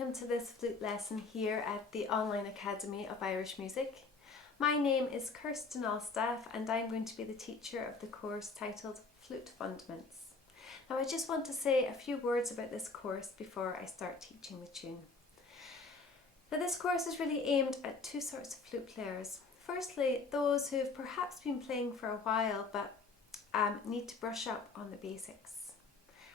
welcome to this flute lesson here at the Online Academy of Irish Music. My name is Kirsten Allstaff and I'm going to be the teacher of the course titled Flute Foundations. Now I just want to say a few words about this course before I start teaching the tune. Now this course is really aimed at two sorts of flute players. Firstly, those who have perhaps been playing for a while but need to brush up on the basics.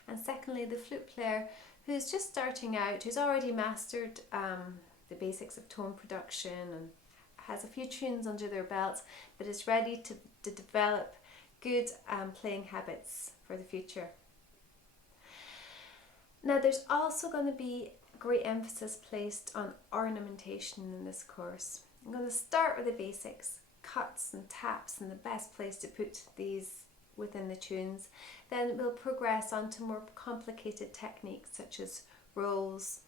And secondly, the flute player who's just starting out, who's already mastered the basics of tone production and has a few tunes under their belt, but is ready to develop good playing habits for the future. Now there's also going to be great emphasis placed on ornamentation in this course. I'm going to start with the basics, cuts and taps, and the best place to put these within the tunes. Then we'll progress on to more complicated techniques such as rolls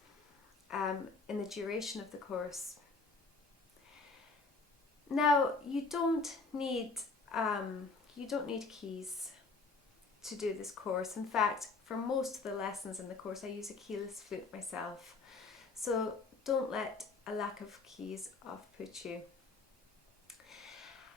in the duration of the course. Now you don't need keys to do this course. In fact, for most of the lessons in the course I use a keyless flute myself, so don't let a lack of keys off-put you.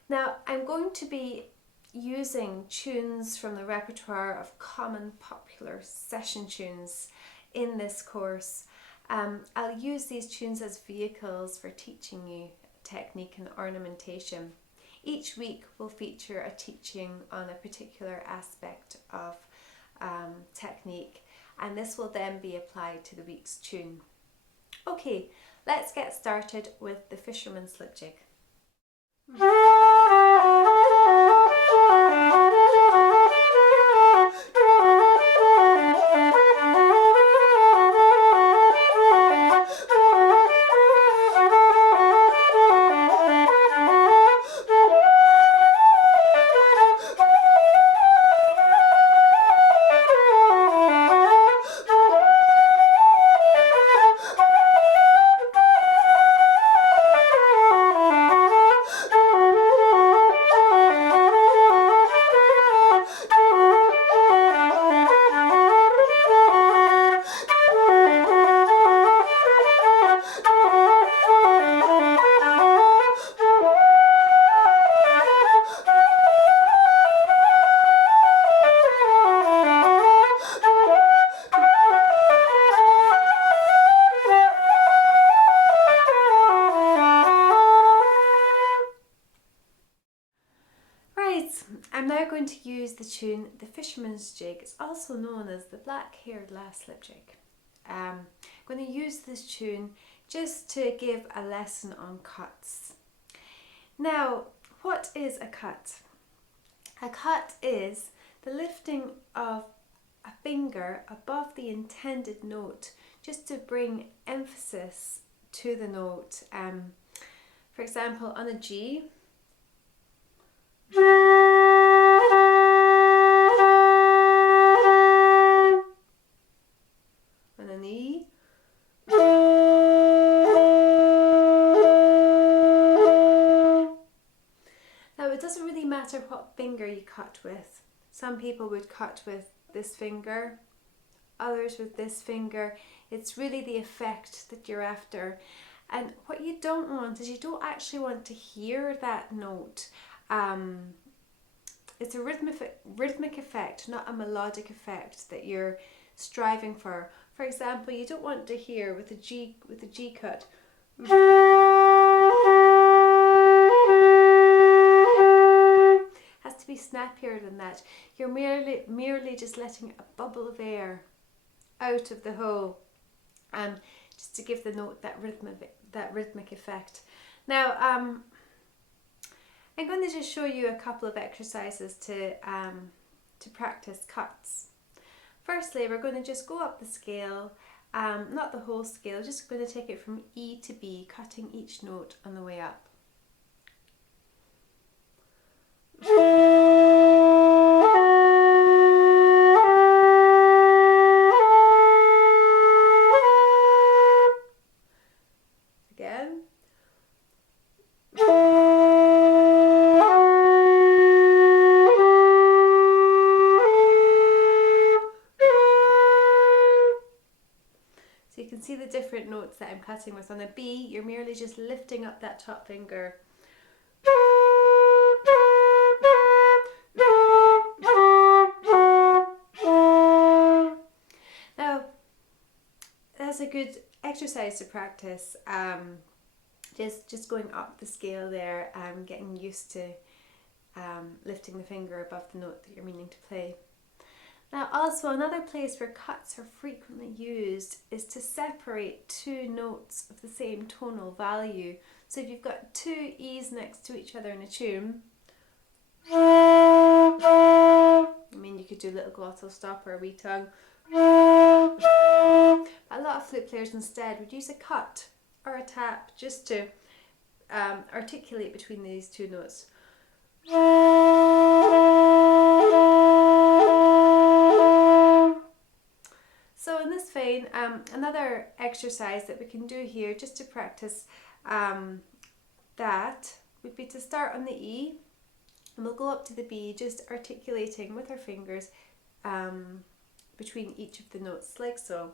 Now I'm going to be using tunes from the repertoire of common popular session tunes in this course. I'll use these tunes as vehicles for teaching you technique and ornamentation. Each week will feature a teaching on a particular aspect of technique, and this will then be applied to the week's tune. Okay, let's get started with the Fisherman slipjig. I'm now going to use the tune The Fisherman's Jig. It's also known as the Black-Haired Lass slipjig. I'm going to use this tune just to give a lesson on cuts. Now, what is a cut? A cut is the lifting of a finger above the intended note just to bring emphasis to the note. For example, on a G, on an E, now it doesn't really matter what finger you cut with. Some people would cut with this finger, others with this finger. It's really the effect that you're after. And what you don't want is you don't actually want to hear that note. It's a rhythmic effect, not a melodic effect that you're striving for. For example, you don't want to hear with a G cut. Has to be snappier than that. You're merely just letting a bubble of air out of the hole, just to give the note that rhythmic effect. Now, I'm going to just show you a couple of exercises to practice cuts. Firstly, we're going to just go up the scale, not the whole scale, just going to take it from E to B, cutting each note on the way up. Again. So you can can see the different notes that I'm cutting with. On a B, you're merely just lifting up that top finger. Now, that's a good exercise to practice. Just going up the scale there and getting used to lifting the finger above the note that you're meaning to play. Now, also another place where cuts are frequently used is to separate two notes of the same tonal value. So if you've got two E's next to each other in a tune, I mean, you could do a little glottal stop or a wee tongue. A lot of flute players instead would use a cut or a tap just to articulate between these two notes. So in this vein, another exercise that we can do here just to practice that would be to start on the E, and we'll go up to the B, just articulating with our fingers between each of the notes, like so.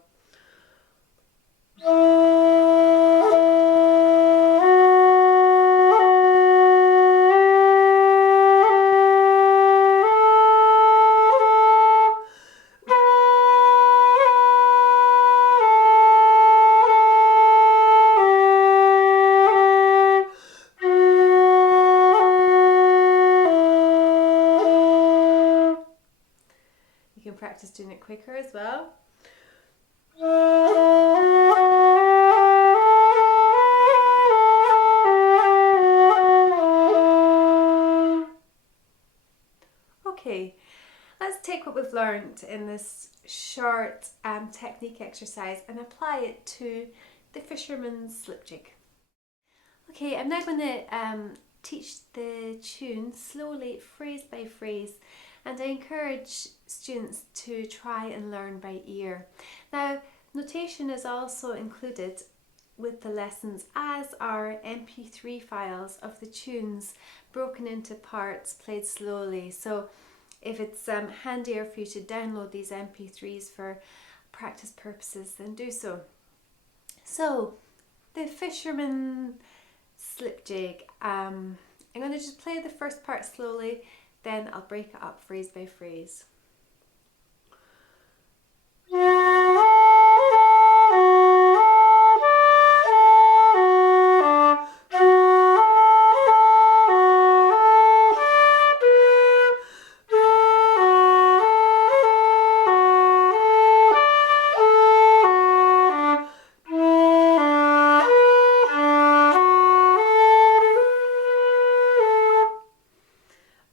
Practice doing it quicker as well. Okay, let's take what we've learned in this short technique exercise and apply it to the Fisherman's slipjig. Okay, I'm now going to teach the tune slowly, phrase by phrase, and I encourage students to try and learn by ear. Now, notation is also included with the lessons, as are MP3 files of the tunes broken into parts played slowly. So if it's handier for you to download these MP3s for practice purposes, then do so. So, the Fisherman slipjig. I'm going to just play the first part slowly, then I'll break it up phrase by phrase.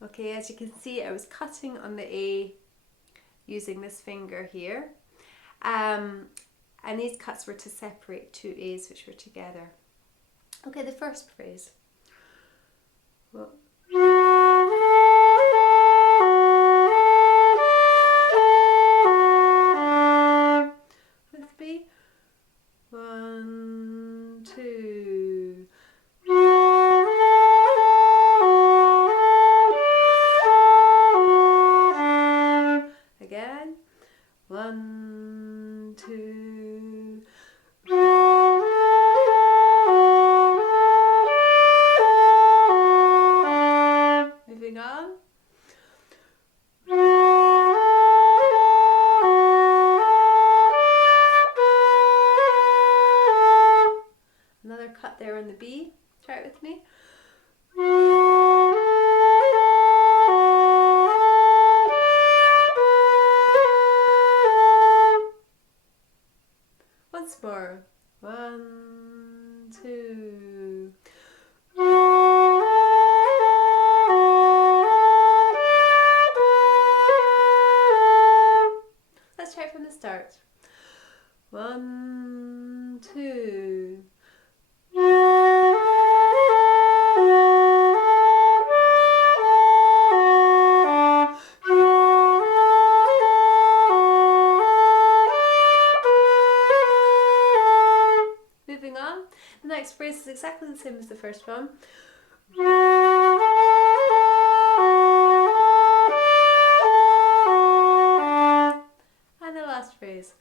Okay, as you can see, I was cutting on the A using this finger here, and these cuts were to separate two A's which were together. Okay, the first phrase. Well, with B. 1, 2. Again. 1, 2. Moving on. Another cut there on the B. Try it with me. Once more. 1, 2. Let's try it from the start. 1, 2. Moving on. The next phrase is exactly the same as the first one. And the last phrase.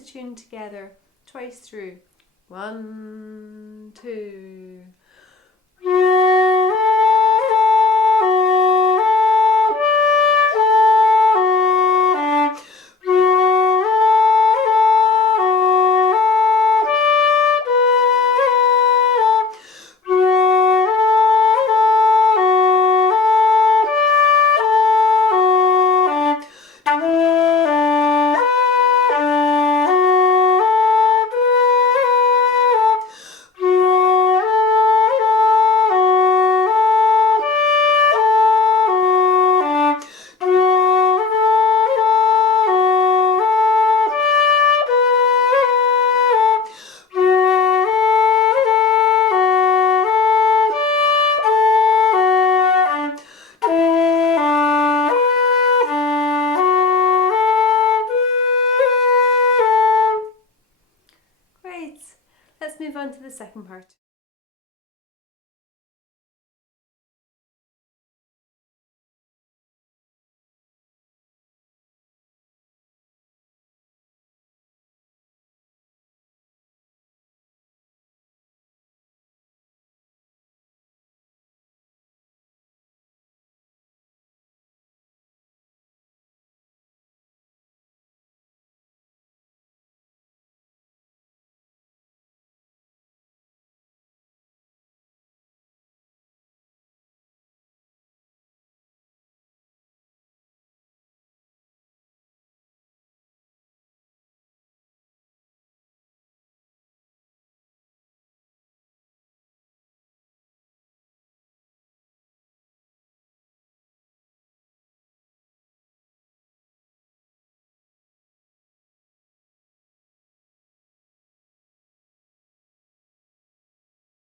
the tune together twice through. 1, 2. Great. Let's move on to the second part.